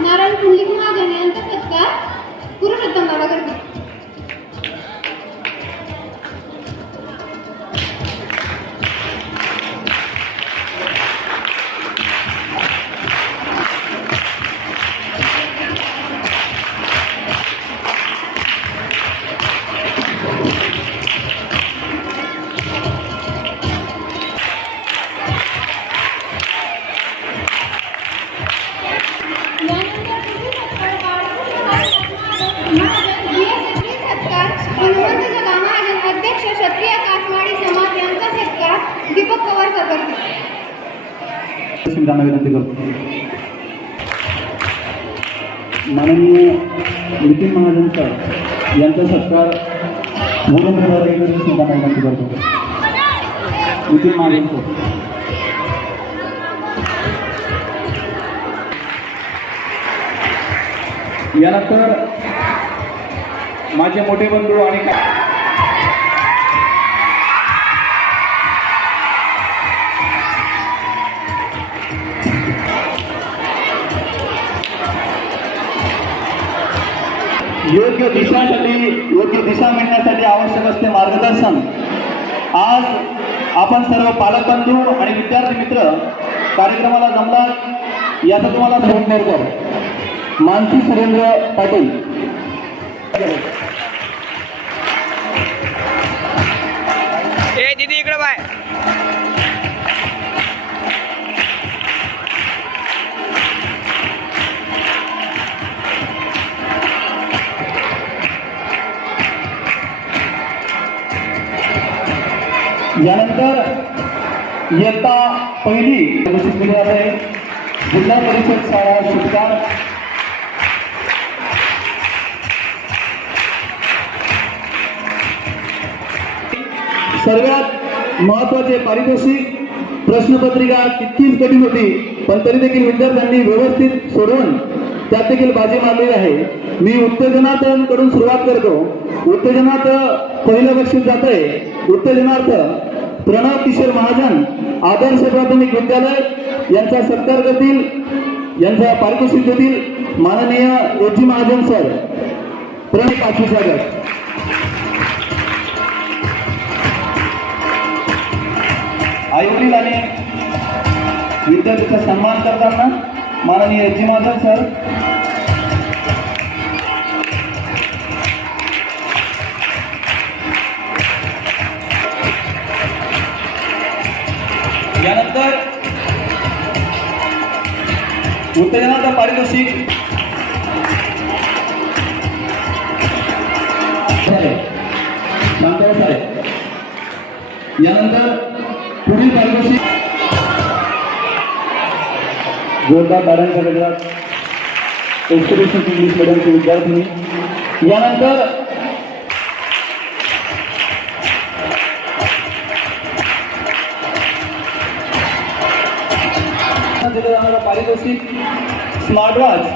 Nara शिंगांना विनंती करतो. माननीय नितीन महाजन सर यांचा सत्कार मुख्यमंत्री शिंगांना विनंती करतो. नितीन महाजन सर यानंतर माझे मोठे बंधू आणि योग्य दिशासाठी योग्य दिशा मिळण्यासाठी आवश्यक असते मार्गदर्शन. आज आपण सर्व पालकबंधू आणि विद्यार्थी मित्र कार्यक्रमाला जमला याचा तुम्हाला भेटणार मानसी सुरेंद्र पाटील. ए दीदी इकडे बाय यानंतर इयत्ता पहिली घोषित केली जात आहे. जिल्हा परिषद शाळा शिक्षण. सर्वात महत्त्वाचे पारितोषिक प्रश्नपत्रिका तितकीच कठीण होती पण तरी देखील विद्यार्थ्यांनी व्यवस्थित सोडवून त्यात देखील बाजी मारलेली आहे. मी उत्तेजनाकडून सुरुवात करतो. उत्तेजनात पहिलं बक्षीस जात आहे उत्तेजनार्थ प्रणव किशोर महाजन आदर्श प्राथमिक विद्यालय यांचा सत्कार करतील यांचा पारितोषिक देतील माननीय एजी महाजन सर प्रणव पाचवी स्वागत आईवडील आणि विद्यार्थ्यांचा सन्मान करताना माननीय एजी महाजन सर उत्तेजनाचं पारितोषिक. साहेब यानंतर पुढील पारितोषिक. जोरदार दाड्यांच्या गटात एक्सप्रेशन इंग्लिश मिडियमची विद्यार्थी यानंतर दिलं जाणारं पारितोषिक स्मार्ट वॉच.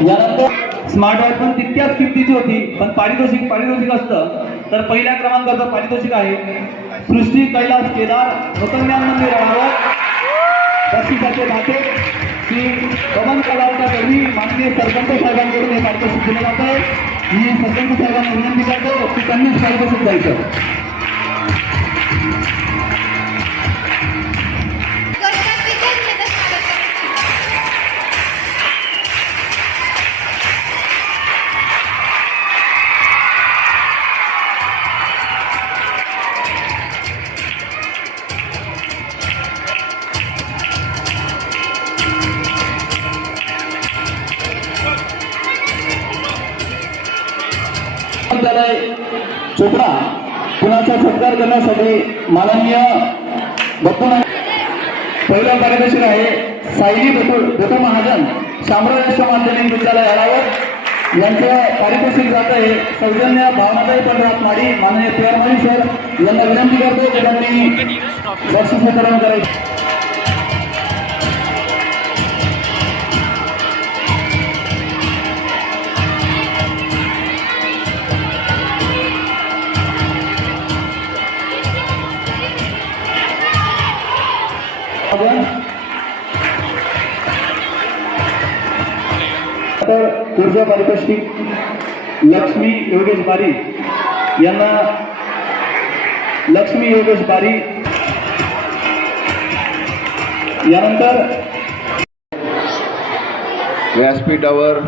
यानंतर स्मार्ट वॉच पण तितक्याच किमतीची होती पण पारितोषिक पारितोषिक असतं. तर पहिल्या क्रमांकाचं पारितोषिक आहे. सृष्टी कैलास केदार नूतनज्ञान मंदिर राहणार बक्षिसाचे नाते की पवन कलावच्या गढवी माननीय सरपंच साहेबांकडून हे पारितोषिक दिलं जात आहे मी सरपंच साहेबांना विनंती करतो की त्यांनीच पारितोषिक द्यायचं महाविद्यालय चोपडा कुणाचा सत्कार करण्यासाठी माननीय बप्पू पहिला कार्यदर्शी आहे सायली बटूळ दत्त महाजन शामराज यश माध्यमिक विद्यालय आडावर यांचं पारितोषिक जात आहे सौजन्य भावनाताई पंढरात माडी माननीय चेअरमन सर यांना विनंती करतो की त्यांनी बक्षीस करायचं. ऊर्जा पारितोषिक लक्ष्मी योगेश बारी यांना लक्ष्मी योगेश बारी यानंतर व्यासपीठावर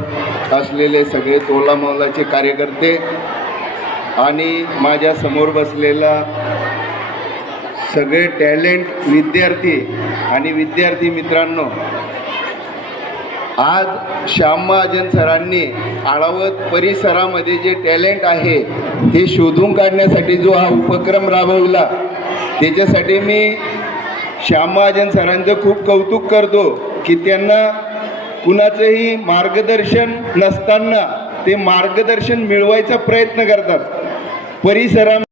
असलेले सगळे तोलामोलाचे कार्यकर्ते आणि माझ्यासमोर बसलेला सगळे टॅलेंट विद्यार्थी आणि विद्यार्थी मित्रांनो आज श्याम महाजन सरांनी आळावत परिसरामध्ये जे टॅलेंट आहे ते शोधून काढण्यासाठी जो हा उपक्रम राबवला त्याच्यासाठी मी श्याम महाजन सरांचं खूप कौतुक करतो की त्यांना कुणाचंही मार्गदर्शन नसताना ते मार्गदर्शन मिळवायचा प्रयत्न करतात. परिसरामध्ये